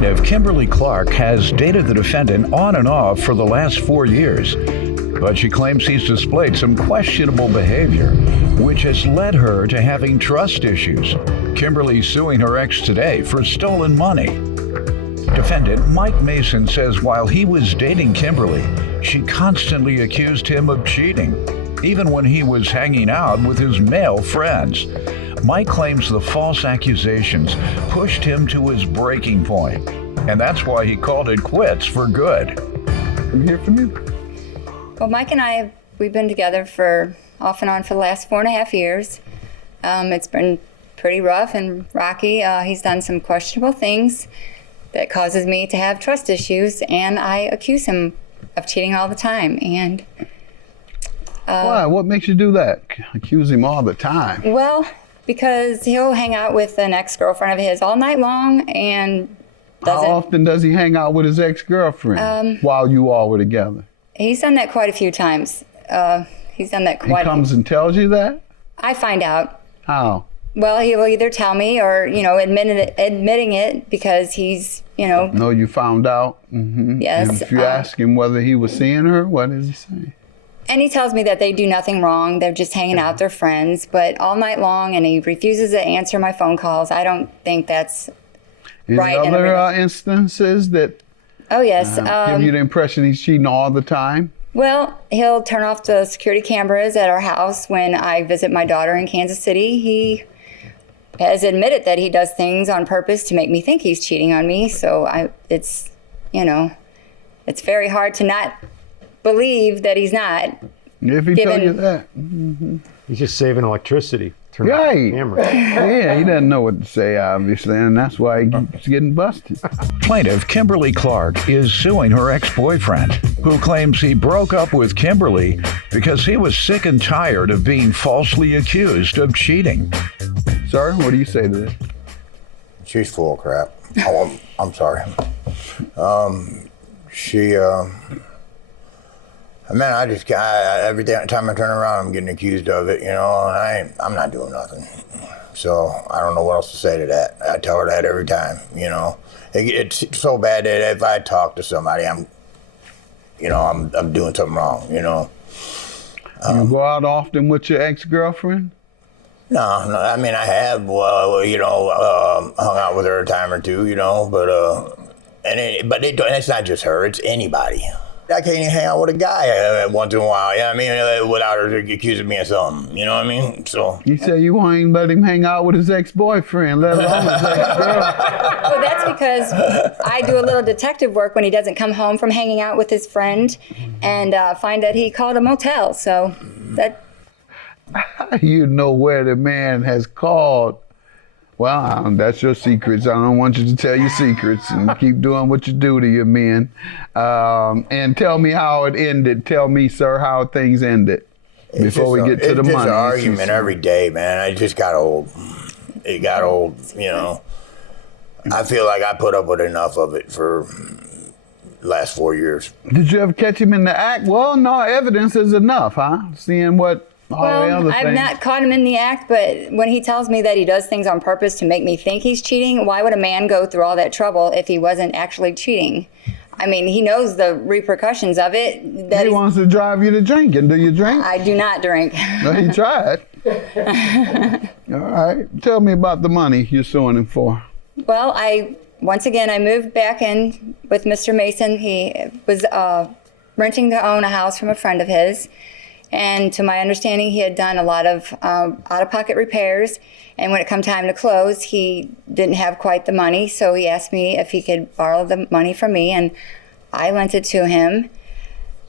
Plaintiff Kimberly Clark has dated the defendant on and off for the last 4 years, but she claims he's displayed some questionable behavior, which has led her to having trust issues. Kimberly's suing her ex today for stolen money. Defendant Mike Mason says while he was dating Kimberly, she constantly accused him of cheating, even when he was hanging out with his male friends. Mike claims the false accusations pushed him to his breaking point, and that's why he called it quits for good. Can we hear from you? Well, Mike and I, we've been together for off and on for the last 4.5 years. It's been pretty rough and rocky. He's done some questionable things that causes me to have trust issues, and I accuse him of cheating all the time. And why? What makes you do that? Accuse him all the time? Well, because he'll hang out with an ex-girlfriend of his all night long and doesn't. How often does he hang out with his ex-girlfriend while you all were together? He's done that quite a few times. He's done that quite. He comes and tells you that? I find out. How? Well, he will either tell me or, admitting it because he's, No, you found out? Mm-hmm. Yes. And if you ask him whether he was seeing her, what does he say? And he tells me that they do nothing wrong. They're just hanging out, they're friends, but all night long, and he refuses to answer my phone calls. I don't think that's right. Any other instances that oh, yes. give you the impression he's cheating all the time? Well, he'll turn off the security cameras at our house when I visit my daughter in Kansas City. He has admitted that he does things on purpose to make me think he's cheating on me. So it's very hard to not believe that he's not. If he tells you that. Mm-hmm. He's just saving electricity. Turn off the camera. Yeah, he doesn't know what to say, obviously, and that's why he's getting busted. Plaintiff Kimberly Clark is suing her ex-boyfriend, who claims he broke up with Kimberly because he was sick and tired of being falsely accused of cheating. Sir, what do you say to this? She's full of crap. Oh, I'm sorry. Every time I turn around, I'm getting accused of it, and I'm not doing nothing. So I don't know what else to say to that. I tell her that every time, It's so bad that if I talk to somebody, I'm doing something wrong, You go out often with your ex-girlfriend? No, I mean, I have, hung out with her a time or two, but it's not just her, it's anybody. I can't even hang out with a guy once in a while, without her accusing me of something, you know what I mean? So you say you won't even let him hang out with his ex-boyfriend, let alone his ex-girl. Well, that's because I do a little detective work when he doesn't come home from hanging out with his friend and find that he called a motel, so that... How do you know where the man has called? Well, that's your secrets. I don't want you to tell your secrets, and keep doing what you do to your men. And tell me how it ended. Tell me, sir, how things ended before we get to the money. It's just an argument every day, man. It just got old. It got old, I feel like I put up with enough of it for the last 4 years. Did you ever catch him in the act? Well, no, evidence is enough, huh? Seeing what... Well, I've not caught him in the act, but when he tells me that he does things on purpose to make me think he's cheating, why would a man go through all that trouble if he wasn't actually cheating? I mean, he knows the repercussions of it. He wants to drive you to drinking. Do you drink? I do not drink. No, he tried. All right. Tell me about the money you're suing him for. Well, once again, I moved back in with Mr. Mason. He was renting to own a house from a friend of his. And to my understanding, he had done a lot of out-of-pocket repairs. And when it come time to close, he didn't have quite the money. So he asked me if he could borrow the money from me. And I lent it to him.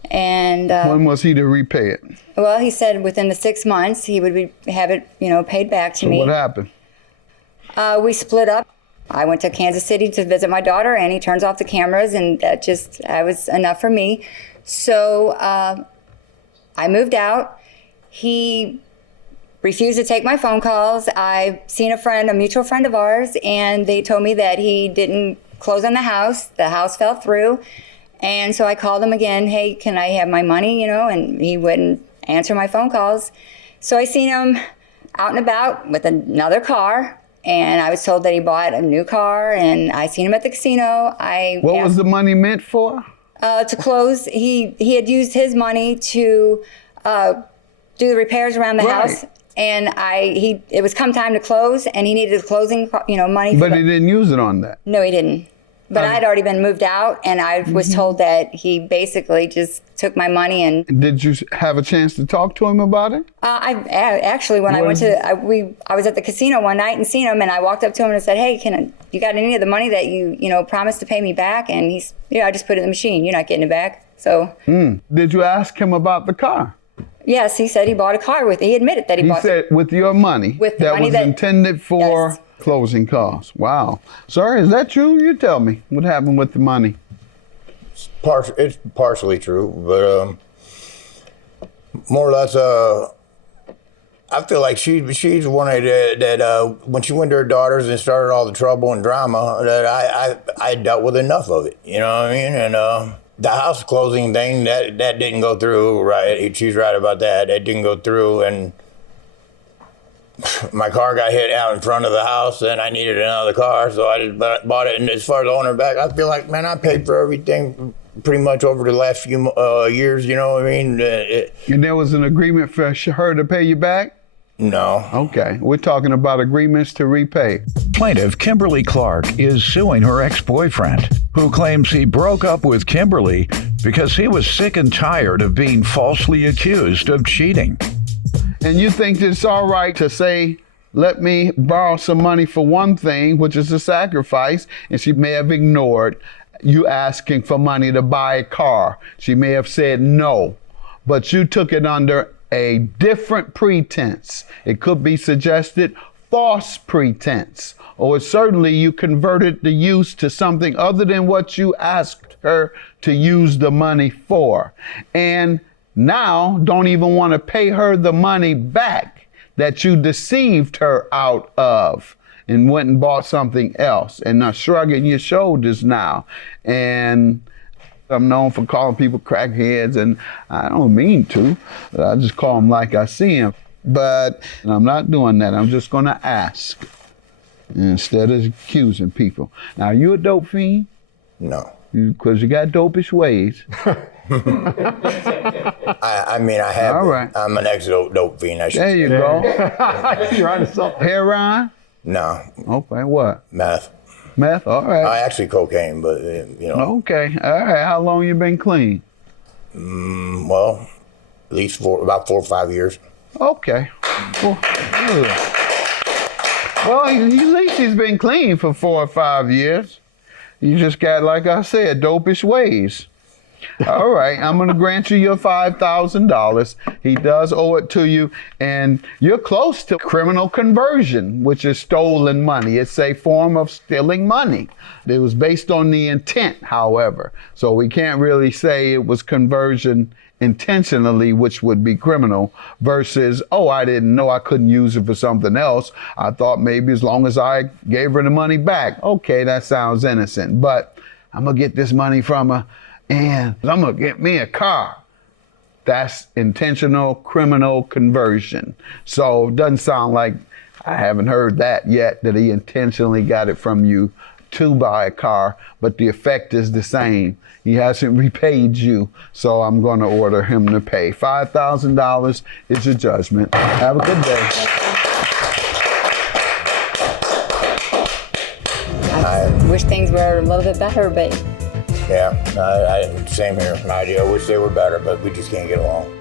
And when was he to repay it? Well, he said within the 6 months, he would have it, paid back to me. So what happened? We split up. I went to Kansas City to visit my daughter, and he turns off the cameras. And that was enough for me. So... I moved out. He refused to take my phone calls. I've seen a mutual friend of ours, and they told me that he didn't close on the house. The house fell through. And so I called him again, hey, can I have my money, and he wouldn't answer my phone calls. So I seen him out and about with another car, And I was told that he bought a new car, and I seen him at the casino. What was the money meant for? To close. He had used his money to do the repairs around the Right. house, and it was come time to close, and he needed the closing money. But he didn't use it on that. No, he didn't. But I'd already been moved out, and I was told that he basically just took my money. And Did you have a chance to talk to him about it? actually, when I went to, I was at the casino one night and seen him, and I walked up to him and said, "Hey, you got any of the money that you promised to pay me back?" And he's, I just put it in the machine. You're not getting it back. So. Did you ask him about the car? Yes, he said he bought a car with. He admitted that he bought. He said with your money. With the that money was that- intended for Yes. closing costs. Wow. Sir, is that true? You tell me what happened with the money. It's partially true, but more or less, I feel like she's one of that when she went to her daughters and started all the trouble and drama, that I dealt with enough of it. You know what I mean? And the house closing thing that didn't go through. Right? She's right about that. That didn't go through, and my car got hit out in front of the house, and I needed another car, so I just bought it. And as far as owning her back, I feel like, man, I paid for everything pretty much over the last few years. You know what I mean? And there was an agreement for her to pay you back? No. Okay. We're talking about agreements to repay. Plaintiff Kimberly Clark is suing her ex-boyfriend, who claims he broke up with Kimberly because he was sick and tired of being falsely accused of cheating. And you think it's all right to say, let me borrow some money for one thing, which is a sacrifice, and she may have ignored you asking for money to buy a car. She may have said no, but you took it under a different pretense. It could be suggested false pretense, or certainly you converted the use to something other than what you asked her to use the money for. And now don't even want to pay her the money back that you deceived her out of and went and bought something else, and are shrugging your shoulders now. And I'm known for calling people crackheads, and I don't mean to. I just call them like I see them. But I'm not doing that. I'm just going to ask instead of accusing people. Now, are you a dope fiend? No. Because you got dopish ways. I mean, I have. All right. I'm an ex-dope fiend. I should There you say. go. You're on to something. Heroin? No. Okay, what? Meth. Meth? All right. Actually cocaine, but Okay. All right. How long you been clean? well, at least about 4 or 5 years. Okay. Well, good. Well, at least he's been clean for 4 or 5 years. You just got, like I said, dopish ways. All right, I'm going to grant you your $5,000. He does owe it to you, and you're close to criminal conversion, which is stolen money. It's a form of stealing money. It was based on the intent, however, so we can't really say it was conversion intentionally, which would be criminal, versus, oh, I didn't know I couldn't use it for something else. I thought maybe as long as I gave her the money back. Okay, that sounds innocent, but I'm going to get this money from her, and I'm going to get me a car. That's intentional criminal conversion. So it doesn't sound like, I haven't heard that yet, that he intentionally got it from you to buy a car, but the effect is the same. He hasn't repaid you, so I'm going to order him to pay. $5,000 is your judgment. Have a good day. I wish things were a little bit better, but Yeah, same here. I wish they were better, but we just can't get along.